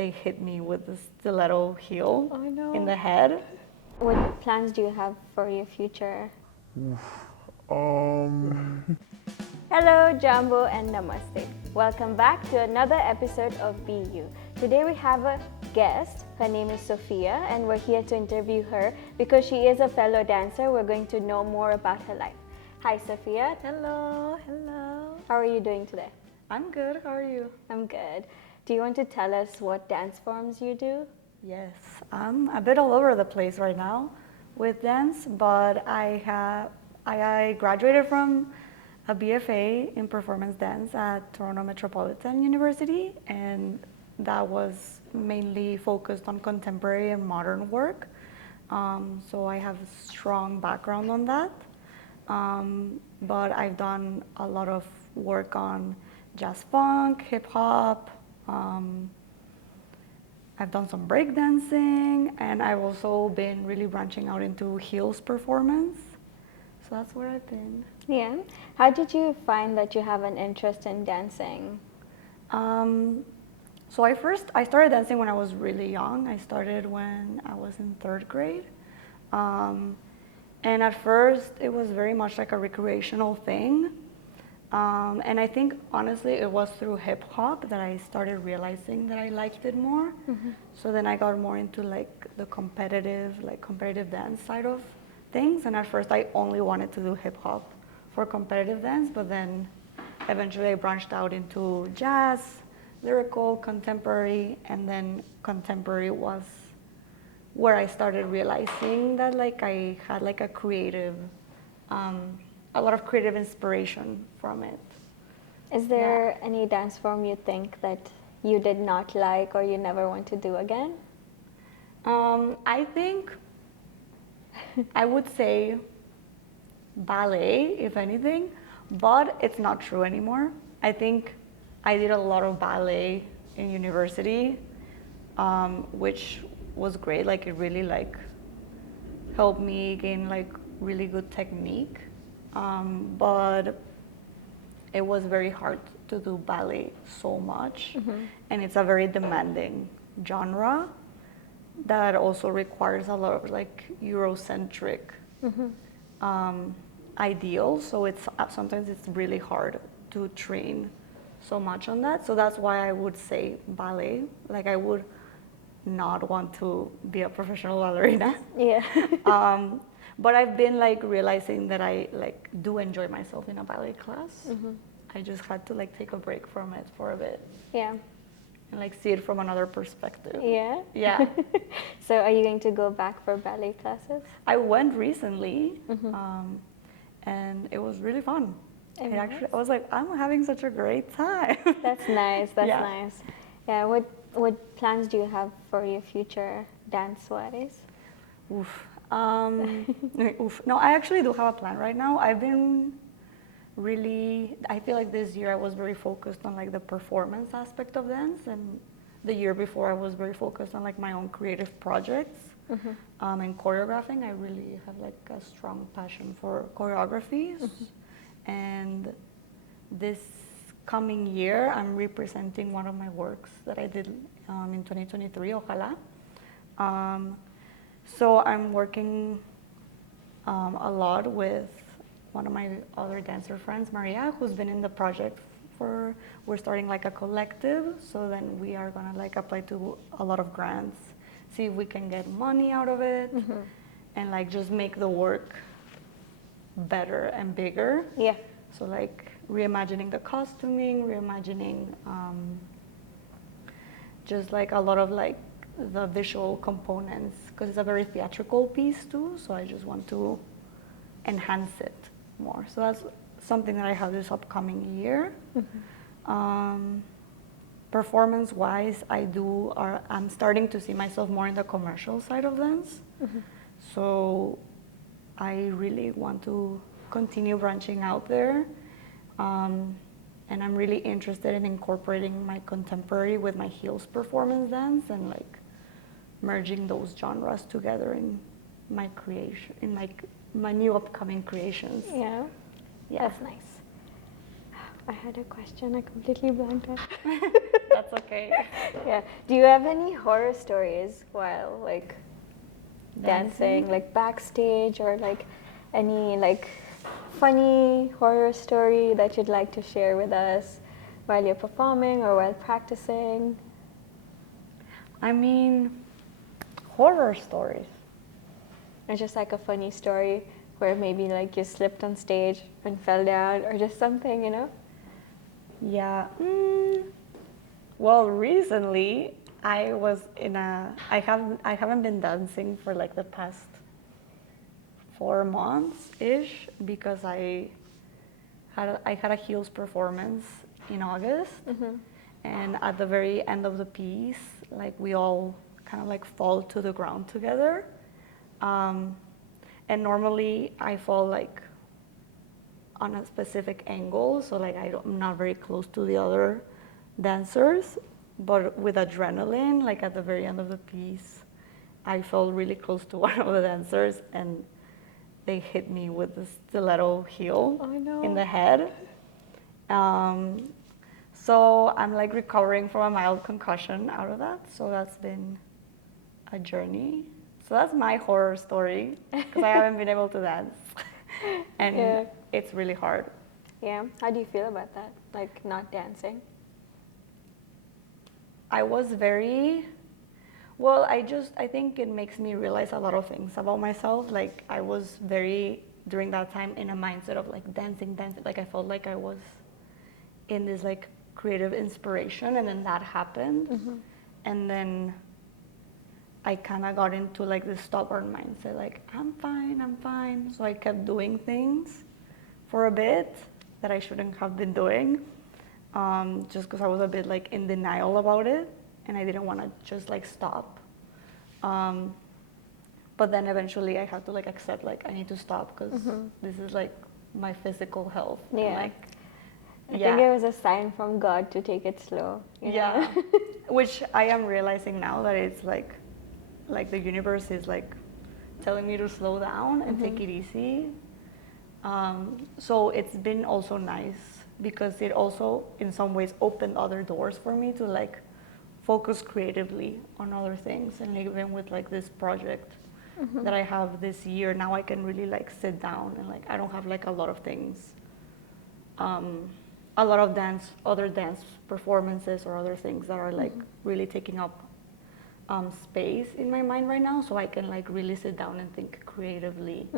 they hit me with the stiletto heel Oh, no. in the head. What plans do you have for your future? Hello, Jambo, and Namaste. Welcome back to another episode of Be You. Today we have a guest. Her name is Sofia, and we're here to interview her because she is a fellow dancer. We're going to know more about her life. Hi, Sofia. Hello, hello. How are you doing today? I'm good. How are you? I'm good. Do you want to tell us what dance forms you do? Yes, I'm a bit all over the place right now with dance, but I graduated from a BFA in performance dance at Toronto Metropolitan University, and that was mainly focused on contemporary and modern work. So I have a strong background on that. But I've done a lot of work on jazz funk, hip hop. I've done some breakdancing, and I've also been really branching out into heels performance. So that's where I've been. Yeah. How did you find that you have an interest in dancing? So I started dancing when I was really young. I started when I was in third grade. And at first, it was very much like a recreational thing. And I think, honestly, it was through hip hop that I started realizing that I liked it more. Mm-hmm. So then I got more into like the competitive dance side of things. And at first, I only wanted to do hip hop for competitive dance, but then eventually I branched out into jazz, lyrical, contemporary, and then contemporary was where I started realizing that like I had like a lot of creative inspiration from it. Is there any dance form you think that you did not like or you never want to do again? I think I would say ballet, if anything, but it's not true anymore. I think I did a lot of ballet in university, which was great. Like it really like helped me gain like really good technique. But it was very hard to do ballet so much, and it's a very demanding genre that also requires a lot of like Eurocentric ideals. So it's sometimes it's really hard to train so much on that. So that's why I would say ballet. Like I would not want to be a professional ballerina. Yeah. But I've been like realizing that I like do enjoy myself in a ballet class. I just had to like take a break from it for a bit. Yeah. And like see it from another perspective. Yeah? Yeah. So are you going to go back for ballet classes? I went recently, and it was really fun. I was like, I'm having such a great time. That's nice. That's Yeah. nice. Yeah. What plans do you have for your future dance-wise? Oof. Oof. No, I actually do have a plan right now. I feel like this year I was very focused on like the performance aspect of dance, and the year before I was very focused on like my own creative projects. And choreographing. I really have like a strong passion for choreographies. And this coming year, I'm representing one of my works that I did in 2023, Ojalá. So I'm working a lot with one of my other dancer friends, Maria, who's been in the project we're starting like a collective. So then we are gonna like apply to a lot of grants, see if we can get money out of it, and like just make the work better and bigger. Yeah. So like reimagining the costuming, reimagining just like a lot of like the visual components, because it's a very theatrical piece too, so I just want to enhance it more. So that's something that I have this upcoming year. Performance wise, I'm starting to see myself more in the commercial side of dance. So I really want to continue branching out there. And I'm really interested in incorporating my contemporary with my heels performance dance and like merging those genres together in my creation, in like my new upcoming creations. Yeah. Yeah. That's nice. I had a question. I completely blanked out. That's okay. Yeah. Do you have any horror stories while like dancing, like backstage, or like any like funny horror story that you'd like to share with us while you're performing or while practicing? I mean, horror stories. Or just like a funny story where maybe like you slipped on stage and fell down, or just something, you know? Yeah. Well, recently I was in a. I haven't been dancing for like the past 4 months ish because I had a heels performance in August, and at the very end of the piece, like we all kind of like fall to the ground together, and normally I fall like on a specific angle, so like I'm not very close to the other dancers, but with adrenaline, like at the very end of the piece, I felt really close to one of the dancers, and they hit me with the stiletto heel in the head. So I'm like recovering from a mild concussion out of that. So that's been a journey. So that's my horror story because I haven't been able to dance, and it's really hard. Yeah. How do you feel about that? Like not dancing? I was very well. I think it makes me realize a lot of things about myself. Like I was very during that time in a mindset of like dancing. Like I felt like I was in this like creative inspiration, and then that happened, and then I kind of got into like this stubborn mindset, like I'm fine. So I kept doing things for a bit that I shouldn't have been doing, just because I was a bit like in denial about it, and I didn't want to just like stop. But then eventually I had to like accept like I need to stop because this is like my physical health. Yeah. And, like, I think it was a sign from God to take it slow. You know? Which I am realizing now that it's like the universe is like telling me to slow down and take it easy. So it's been also nice because it also in some ways opened other doors for me to like focus creatively on other things. And even with like this project that I have this year, now I can really like sit down and like I don't have like a lot of things, a lot of other dance performances or other things that are like really taking up space in my mind right now, so I can like really sit down and think creatively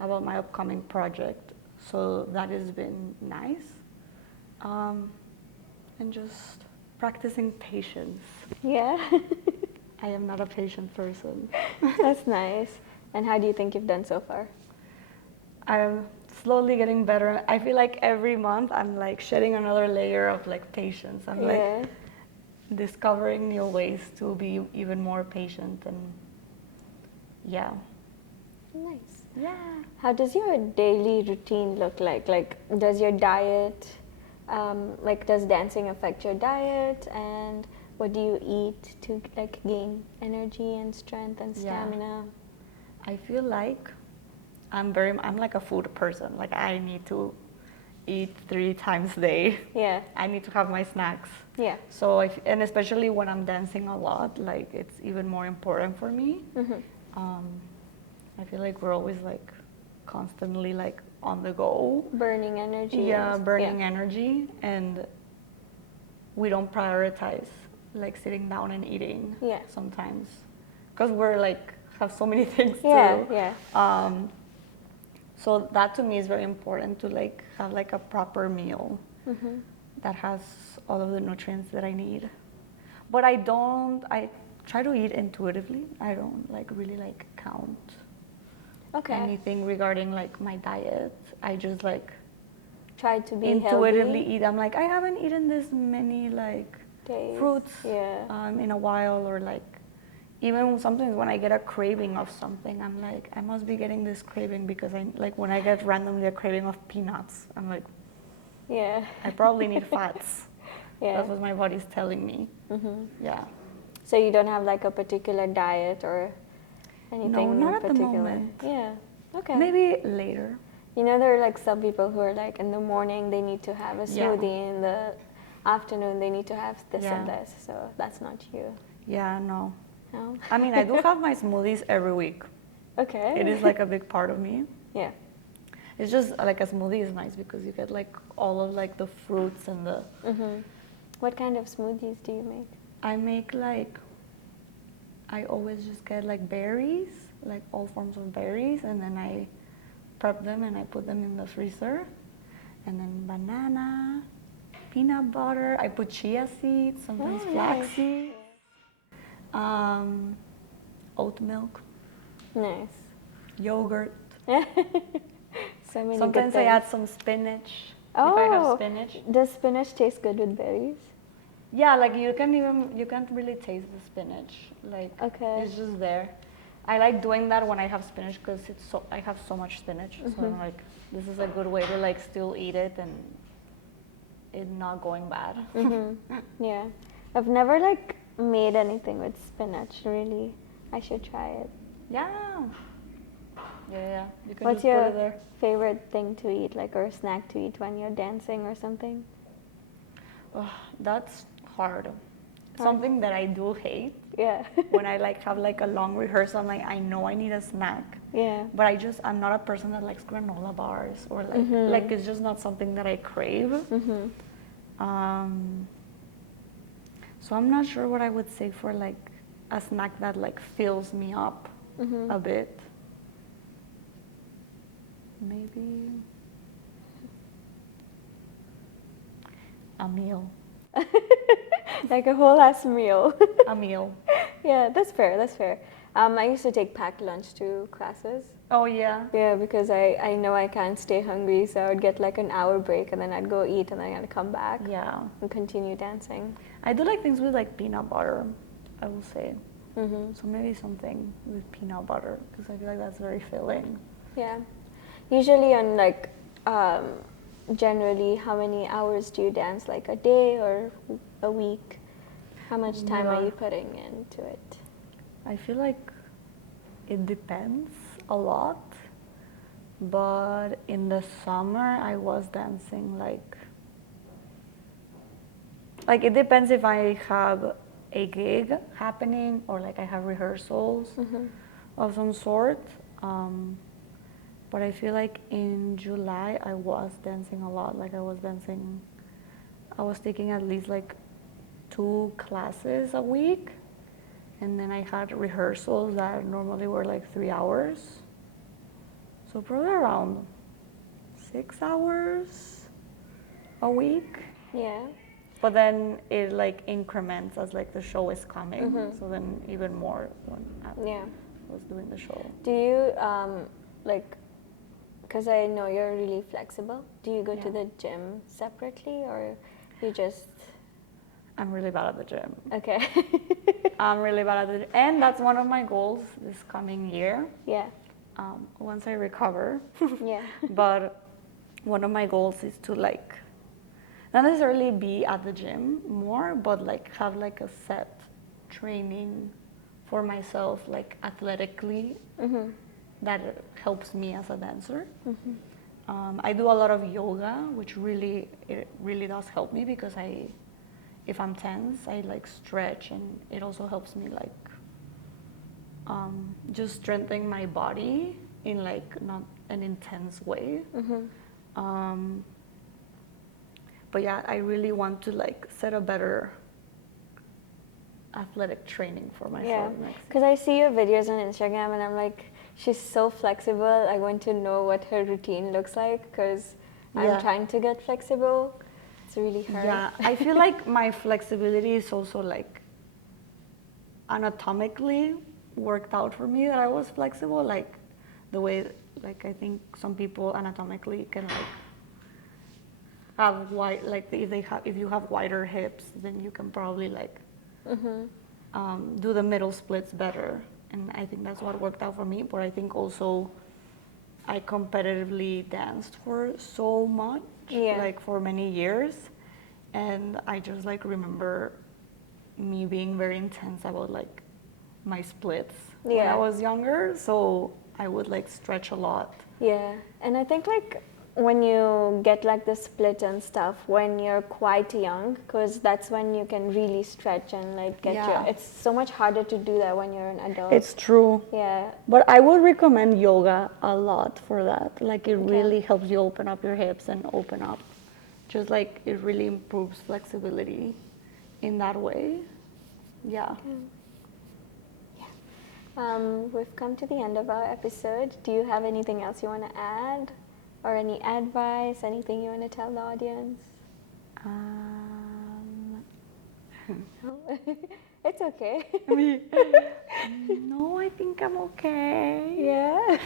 about my upcoming project. So that has been nice, and just practicing patience. Yeah. I am not a patient person. That's nice. And how do you think you've done so far? I'm slowly getting better. I feel like every month I'm like shedding another layer of like patience. I'm like discovering new ways to be even more patient, and Nice. Yeah. How does your daily routine look like? Like, does your diet, like, does dancing affect your diet? And what do you eat to like gain energy and strength and stamina? I feel like I'm like a food person. Like I need to eat 3 times a day. Yeah. I need to have my snacks. Yeah. So and especially when I'm dancing a lot, like it's even more important for me. I feel like we're always like constantly like on the go. Burning energy. Yeah, burning energy, and we don't prioritize like sitting down and eating sometimes because we're like have so many things to do. So that to me is very important, to like have like a proper meal that has all of the nutrients that I need. But I try to eat intuitively. I don't like really like count anything regarding like my diet. I just like try to be intuitively healthy. eat. I'm like, I haven't eaten this many like fruits in a while, or like even sometimes when I get a craving of something, I'm like, I must be getting this craving because I like when I get randomly a craving of peanuts, I'm like, I probably need fats. That's what my body's telling me. So you don't have like a particular diet or anything? No, not in at the particular? moment. Yeah. Okay. Maybe later. You know, there are like some people who are like in the morning they need to have a smoothie, in the afternoon they need to have this and Yeah. this. So that's not you. Yeah, no. No? I mean, I do have my smoothies every week. Okay. It is like a big part of me. Yeah. It's just like a smoothie is nice because you get like all of like the fruits and the. What kind of smoothies do you make? I make like. I always just get like berries, like all forms of berries, and then I prep them and I put them in the freezer. And then banana, peanut butter. I put chia seeds, sometimes flax nice. seeds, oat milk, Nice. yogurt. So many Sometimes good I things. add some spinach if I have Oh, spinach. does spinach taste good with berries? Yeah, like you can't really taste the spinach. Like Okay. it's just there. I like doing that when I have spinach because I have so much spinach. So I'm like, this is a good way to like still eat it and it not going bad. Yeah. I've never like made anything with spinach really. I should try it. Yeah. Yeah. You can What's just put your it there. favorite thing to eat, like, or a snack to eat when you're dancing or something? Ugh, that's hard. Something that I do hate Yeah. when I like have like a long rehearsal. I'm like, I know I need a snack, Yeah. but I'm not a person that likes granola bars or like it's just not something that I crave. So I'm not sure what I would say for like a snack that like fills me up a bit. Maybe a meal. Like a whole ass meal. A meal. Yeah, that's fair, that's fair. I used to take packed lunch to classes. Oh yeah. Yeah, because I know I can't stay hungry, so I would get like an hour break and then I'd go eat and then I'd come back Yeah. and continue dancing. I do like things with like peanut butter, I will say. So maybe something with peanut butter because I feel like that's very filling. Yeah. Usually on like, generally, how many hours do you dance? Like a day or a week? How much time are you putting into it? I feel like it depends a lot, but in the summer I was dancing like it depends if I have a gig happening or like I have rehearsals of some sort. But I feel like in July I was dancing a lot. Like I was taking at least like 2 classes a week. And then I had rehearsals that normally were like 3 hours. So probably around 6 hours a week. Yeah. But then it like increments as like the show is coming. So then even more when I was doing the show. Do you, like, because I know you're really flexible, do you go to the gym separately or you just... I'm really bad at the gym. Okay. I'm really bad at it. And that's one of my goals this coming year. Yeah. Once I recover. Yeah. But one of my goals is to like, not necessarily be at the gym more, but like have like a set training for myself, like athletically, that helps me as a dancer. I do a lot of yoga, which it really does help me because if I'm tense, I like stretch, and it also helps me like just strengthen my body in like not an intense way. But yeah, I really want to like set a better athletic training for myself. Yeah, because I see your videos on Instagram and I'm like, she's so flexible. I want to know what her routine looks like because I'm trying to get flexible. It's really hard. Yeah, I feel like my flexibility is also like anatomically worked out for me that I was flexible, like the way like I think some people anatomically can like have like if you have wider hips, then you can probably like do the middle splits better, and I think that's what worked out for me. But I think also I competitively danced for so much, like for many years, and I just like remember me being very intense about like my splits when I was younger, so I would like stretch a lot. Yeah, and I think like when you get like the split and stuff when you're quite young, because that's when you can really stretch and like get Yeah. your, it's so much harder to do that when you're an adult. It's true. Yeah. But I would recommend yoga a lot for that. Like it really helps you open up your hips and open up. Just like it really improves flexibility in that way. Yeah. We've come to the end of our episode. Do you have anything else you want to add? Or any advice, anything you want to tell the audience? It's okay. No, I think I'm okay. Yeah.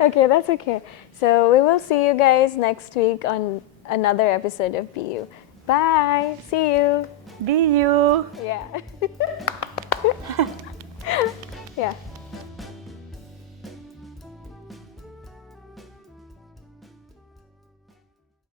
Okay, that's okay. So we will see you guys next week on another episode of BU. Bye. See you. Be you. Yeah. Yeah.